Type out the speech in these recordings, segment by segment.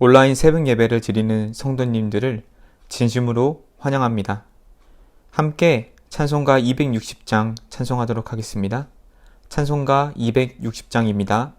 온라인 새벽 예배를 드리는 성도님들을 진심으로 환영합니다. 함께 찬송가 260장 찬송하도록 하겠습니다. 찬송가 260장입니다.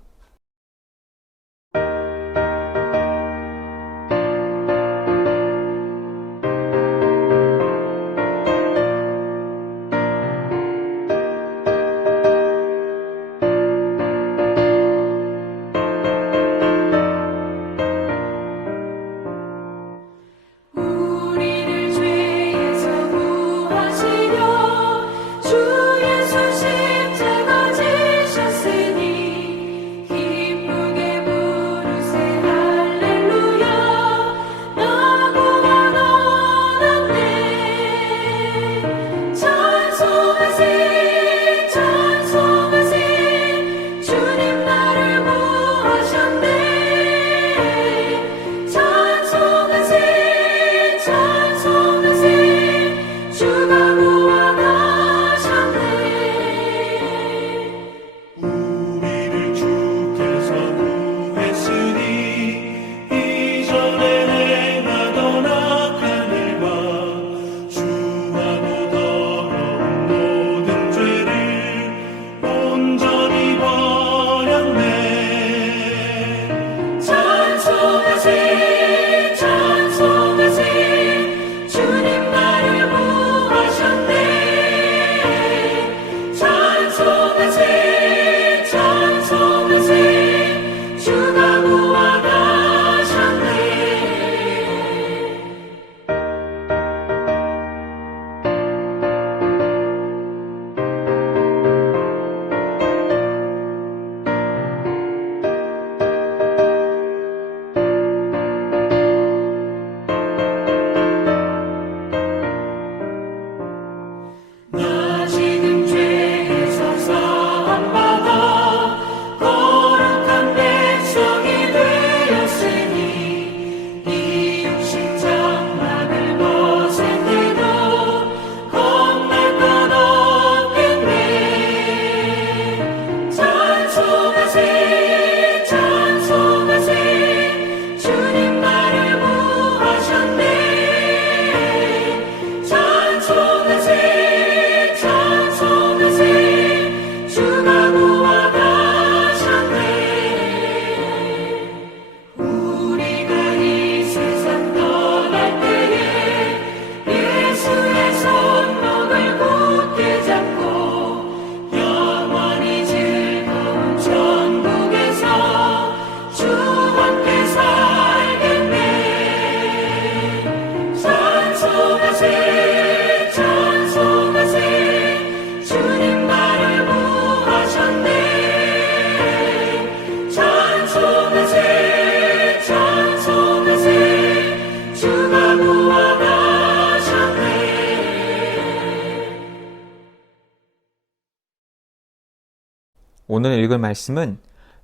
오늘 읽을 말씀은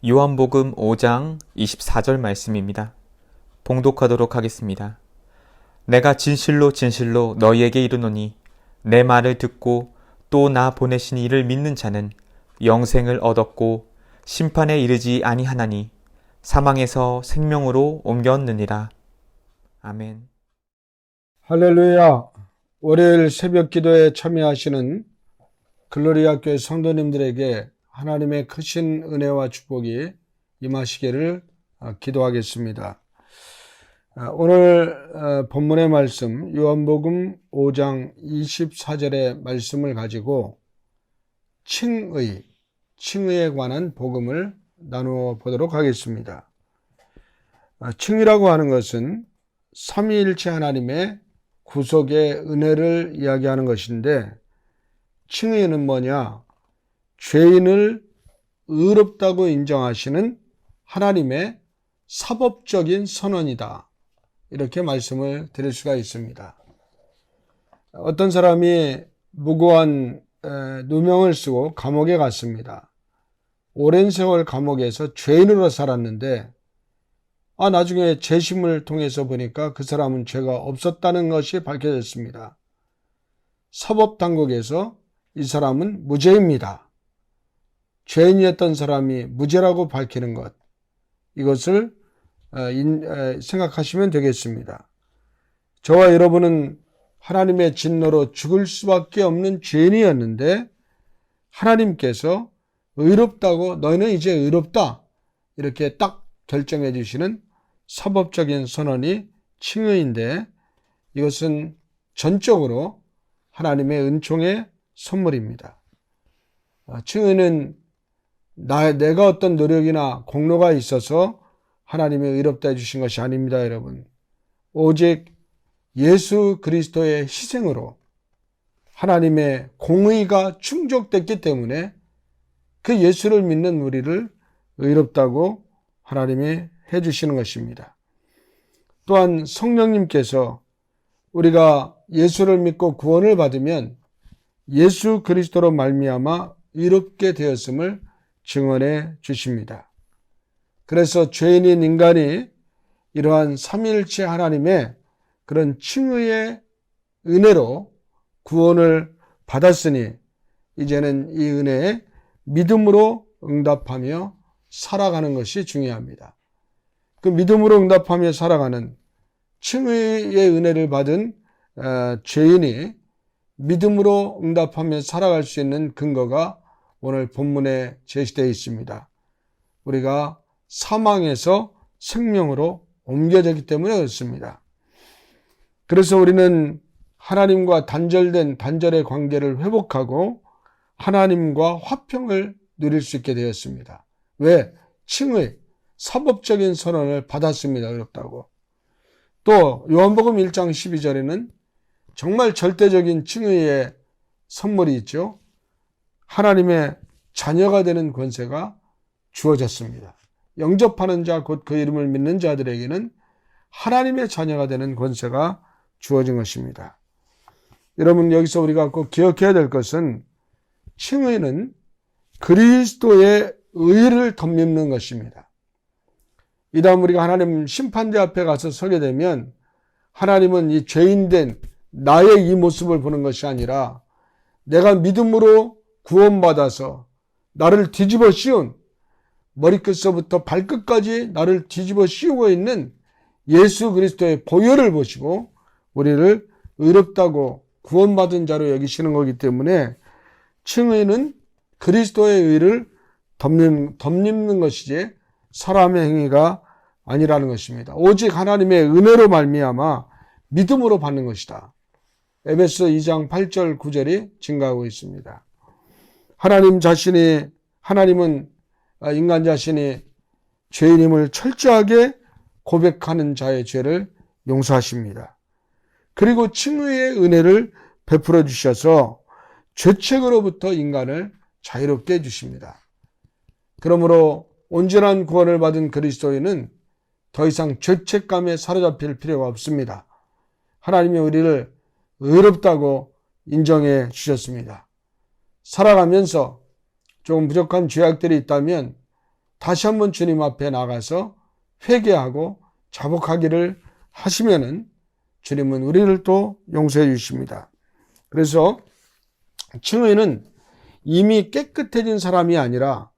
요한복음 5장 24절 말씀입니다. 봉독하도록 하겠습니다. 내가 진실로 진실로 너희에게 이르노니 내 말을 듣고 또 나 보내신 이를 믿는 자는 영생을 얻었고 심판에 이르지 아니하나니 사망에서 생명으로 옮겼느니라. 아멘. 할렐루야. 월요일 새벽 기도에 참여하시는 글로리아 교회 성도님들에게 하나님의 크신 은혜와 축복이 임하시기를 기도하겠습니다. 오늘 본문의 말씀 요한복음 5장 24절의 말씀을 가지고 칭의에 관한 복음을 나누어 보도록 하겠습니다. 칭의라고 하는 것은 삼위일체 하나님의 구속의 은혜를 이야기하는 것인데, 칭의는 뭐냐? 죄인을 의롭다고 인정하시는 하나님의 사법적인 선언이다. 이렇게 말씀을 드릴 수가 있습니다. 어떤 사람이 무고한 누명을 쓰고 감옥에 갔습니다. 오랜 세월 감옥에서 죄인으로 살았는데 나중에 재심을 통해서 보니까 그 사람은 죄가 없었다는 것이 밝혀졌습니다. 사법당국에서 이 사람은 무죄입니다. 죄인이었던 사람이 무죄라고 밝히는 것, 이것을 생각하시면 되겠습니다. 저와 여러분은 하나님의 진노로 죽을 수밖에 없는 죄인이었는데 하나님께서 의롭다고 너희는 이제 의롭다 이렇게 딱 결정해 주시는 사법적인 선언이 칭의인데 이것은 전적으로 하나님의 은총의 선물입니다. 칭의는 내가 어떤 노력이나 공로가 있어서 하나님의 의롭다 해주신 것이 아닙니다, 여러분. 오직 예수 그리스도의 희생으로 하나님의 공의가 충족됐기 때문에 그 예수를 믿는 우리를 의롭다고 하나님이 해주시는 것입니다. 또한 성령님께서 우리가 예수를 믿고 구원을 받으면 예수 그리스도로 말미암아 의롭게 되었음을 증언해 주십니다. 그래서 죄인인 인간이 이러한 삼위일체 하나님의 그런 칭의의 은혜로 구원을 받았으니 이제는 이 은혜에 믿음으로 응답하며 살아가는 것이 중요합니다. 그 믿음으로 응답하며 살아가는 칭의의 은혜를 받은 죄인이 믿음으로 응답하며 살아갈 수 있는 근거가 오늘 본문에 제시되어 있습니다. 우리가 사망에서 생명으로 옮겨졌기 때문에 그렇습니다. 그래서 우리는 하나님과 단절의 관계를 회복하고 하나님과 화평을 누릴 수 있게 되었습니다. 왜? 칭의, 사법적인 선언을 받았습니다. 의롭다고. 또 요한복음 1장 12절에는 정말 절대적인 칭의의 선물이 있죠. 하나님의 자녀가 되는 권세가 주어졌습니다. 영접하는 자, 곧 그 이름을 믿는 자들에게는 하나님의 자녀가 되는 권세가 주어진 것입니다. 여러분, 여기서 우리가 꼭 기억해야 될 것은 칭의는 그리스도의 의를 덧입는 것입니다. 이 다음 우리가 하나님 심판대 앞에 가서 서게 되면 하나님은 이 죄인된 나의 이 모습을 보는 것이 아니라 내가 믿음으로 구원받아서 나를 뒤집어 씌운 머리끝서부터 발끝까지 나를 뒤집어 씌우고 있는 예수 그리스도의 보혈을 보시고 우리를 의롭다고 구원받은 자로 여기시는 거기 때문에 칭의는 그리스도의 의를 덧입는 것이지 사람의 행위가 아니라는 것입니다. 오직 하나님의 은혜로 말미암아 믿음으로 받는 것이다. 에베소 2장 8절 9절이 증가하고 있습니다. 하나님은 인간 자신이 죄인임을 철저하게 고백하는 자의 죄를 용서하십니다. 그리고 칭의의 은혜를 베풀어 주셔서 죄책으로부터 인간을 자유롭게 해주십니다. 그러므로 온전한 구원을 받은 그리스도인은 더 이상 죄책감에 사로잡힐 필요가 없습니다. 하나님이 우리를 의롭다고 인정해 주셨습니다. 살아가면서 조금 부족한 죄악들이 있다면 다시 한번 주님 앞에 나가서 회개하고 자복하기를 하시면은 주님은 우리를 또 용서해 주십니다. 그래서 칭의는 이미 깨끗해진 사람이 아니라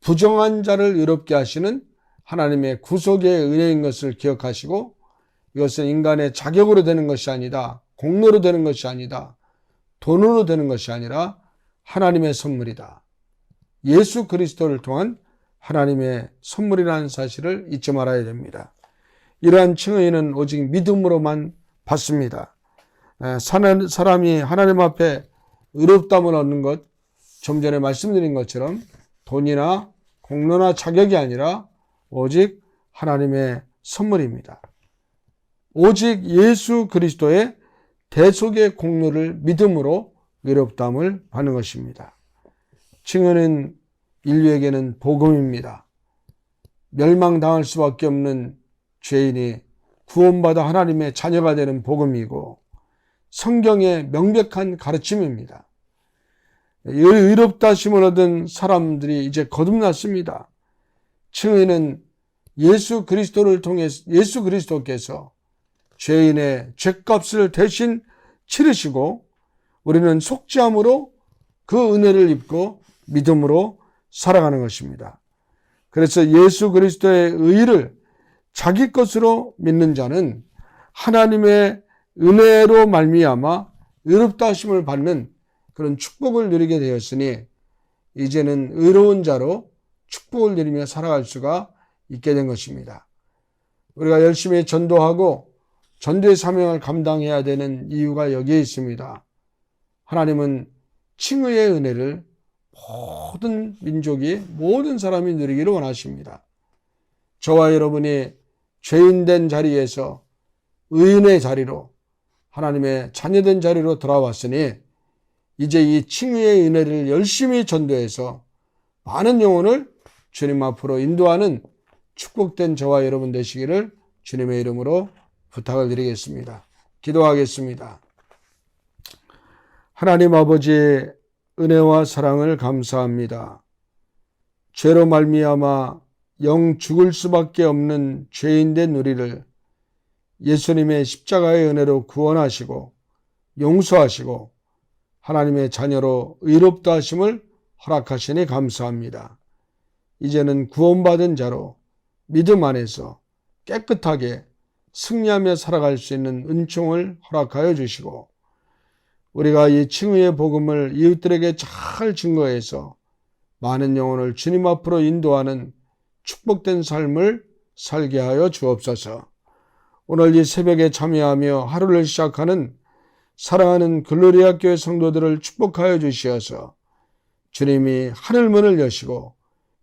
부정한 자를 의롭게 하시는 하나님의 구속의 은혜인 것을 기억하시고 이것은 인간의 자격으로 되는 것이 아니다. 공로로 되는 것이 아니다. 돈으로 되는 것이 아니라 하나님의 선물이다. 예수 그리스도를 통한 하나님의 선물이라는 사실을 잊지 말아야 됩니다. 이러한 칭의는 오직 믿음으로만 받습니다. 사람이 하나님 앞에 의롭다함을 얻는 것, 좀 전에 말씀드린 것처럼 돈이나 공로나 자격이 아니라 오직 하나님의 선물입니다. 오직 예수 그리스도의 대속의 공로를 믿음으로 의롭다함을 받는 것입니다. 칭의는 인류에게는 복음입니다. 멸망당할 수밖에 없는 죄인이 구원받아 하나님의 자녀가 되는 복음이고 성경의 명백한 가르침입니다. 의롭다 하심을 얻은 사람들이 이제 거듭났습니다. 칭의는 예수 그리스도께서 죄인의 죄값을 대신 치르시고 우리는 속죄함으로 그 은혜를 입고 믿음으로 살아가는 것입니다. 그래서 예수 그리스도의 의를 자기 것으로 믿는 자는 하나님의 은혜로 말미암아 의롭다 하심을 받는 그런 축복을 누리게 되었으니 이제는 의로운 자로 축복을 누리며 살아갈 수가 있게 된 것입니다. 우리가 열심히 전도하고 전도의 사명을 감당해야 되는 이유가 여기에 있습니다. 하나님은 칭의의 은혜를 모든 민족이, 모든 사람이 누리기를 원하십니다. 저와 여러분이 죄인된 자리에서 의인의 자리로, 하나님의 자녀된 자리로 돌아왔으니 이제 이 칭의의 은혜를 열심히 전도해서 많은 영혼을 주님 앞으로 인도하는 축복된 저와 여러분 되시기를 주님의 이름으로 부탁을 드리겠습니다. 기도하겠습니다. 하나님 아버지의 은혜와 사랑을 감사합니다. 죄로 말미암아 영 죽을 수밖에 없는 죄인된 우리를 예수님의 십자가의 은혜로 구원하시고 용서하시고 하나님의 자녀로 의롭다 하심을 허락하시니 감사합니다. 이제는 구원받은 자로 믿음 안에서 깨끗하게 승리하며 살아갈 수 있는 은총을 허락하여 주시고 우리가 이 칭의의 복음을 이웃들에게 잘 증거해서 많은 영혼을 주님 앞으로 인도하는 축복된 삶을 살게 하여 주옵소서. 오늘 이 새벽에 참여하며 하루를 시작하는 사랑하는 글로리아 교회 성도들을 축복하여 주시어서 주님이 하늘문을 여시고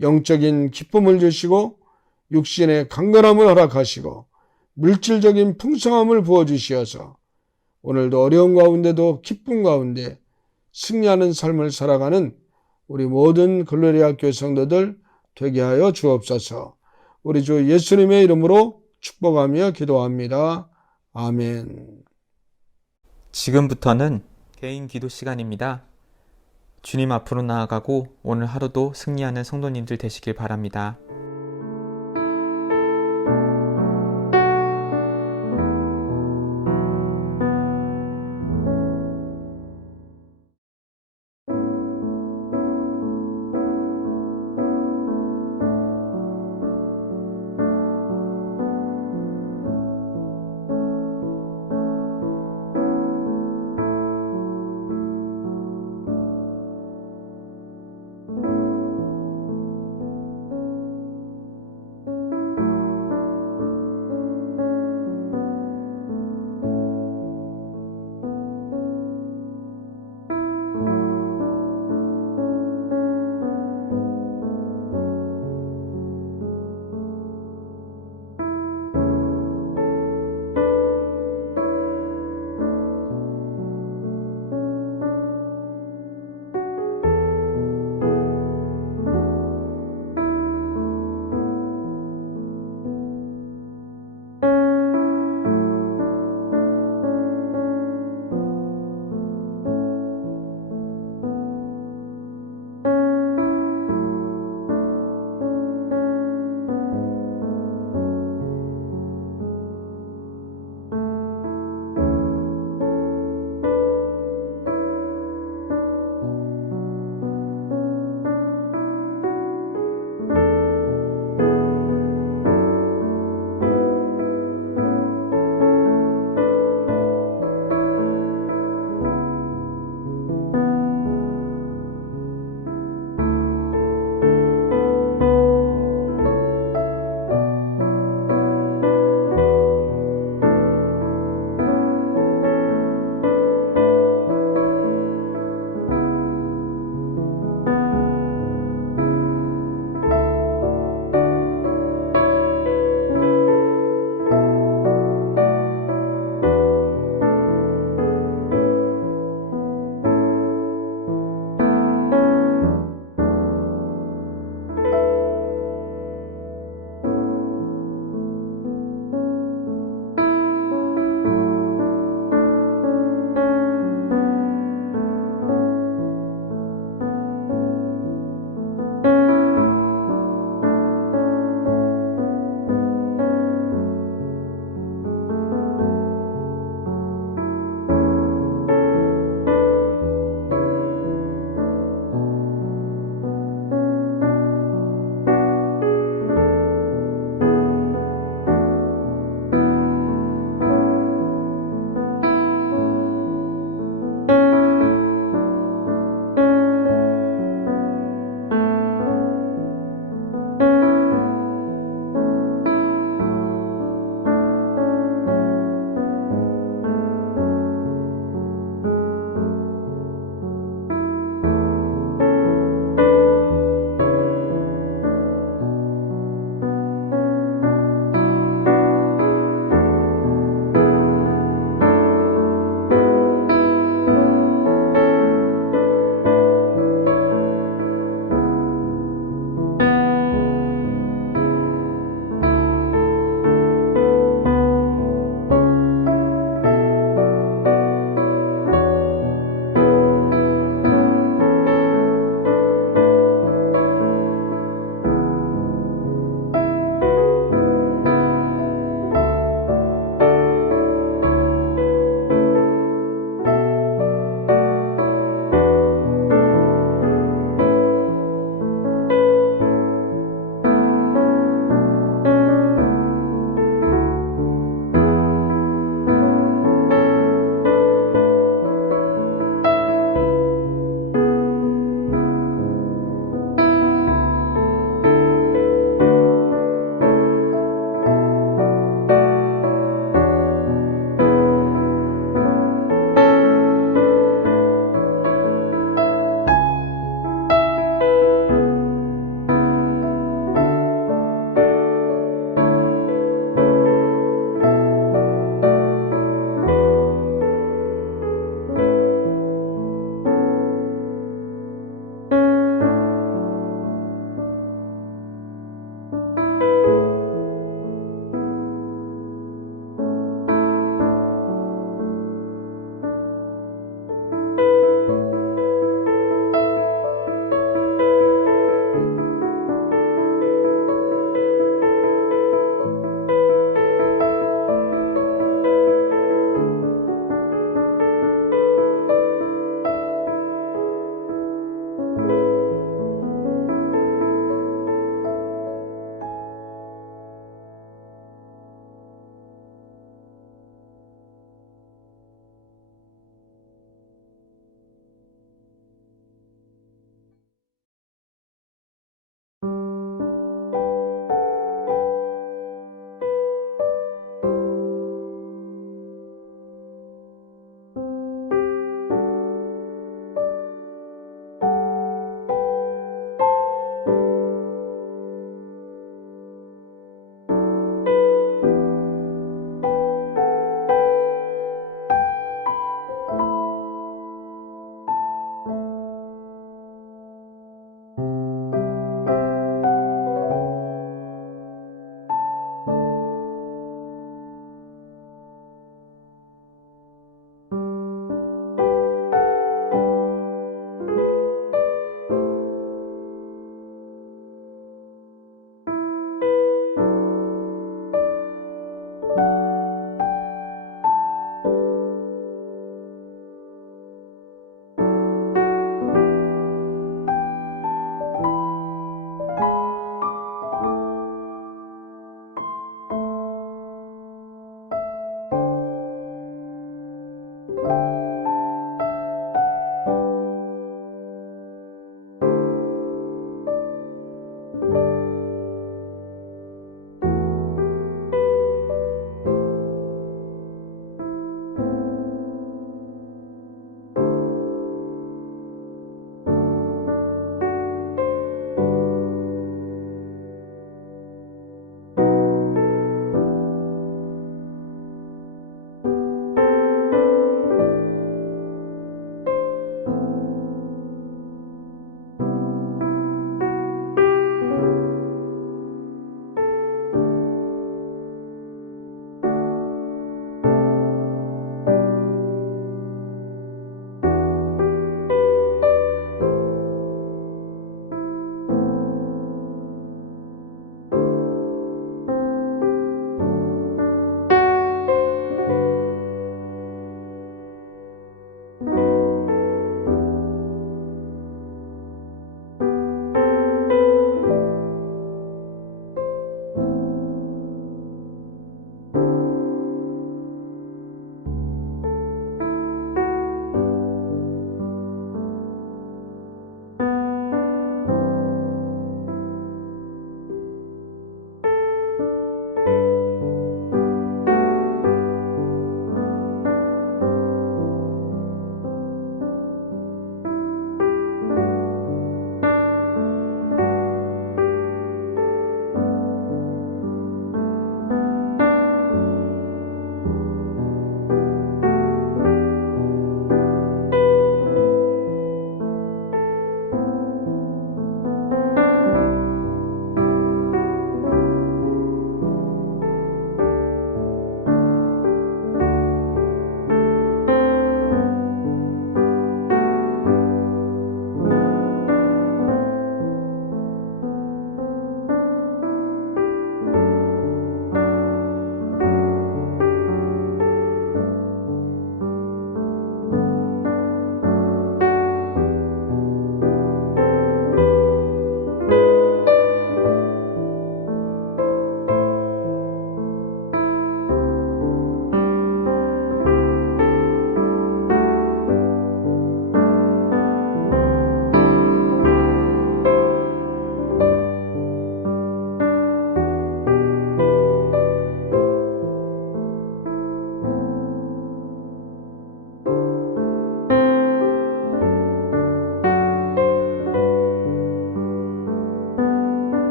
영적인 기쁨을 주시고 육신의 강건함을 허락하시고 물질적인 풍성함을 부어주시어서 오늘도 어려운 가운데도 기쁨 가운데 승리하는 삶을 살아가는 우리 모든 글로리아 교회 성도들 되게 하여 주옵소서. 우리 주 예수님의 이름으로 축복하며 기도합니다. 아멘. 지금부터는 개인 기도 시간입니다. 주님 앞으로 나아가고 오늘 하루도 승리하는 성도님들 되시길 바랍니다.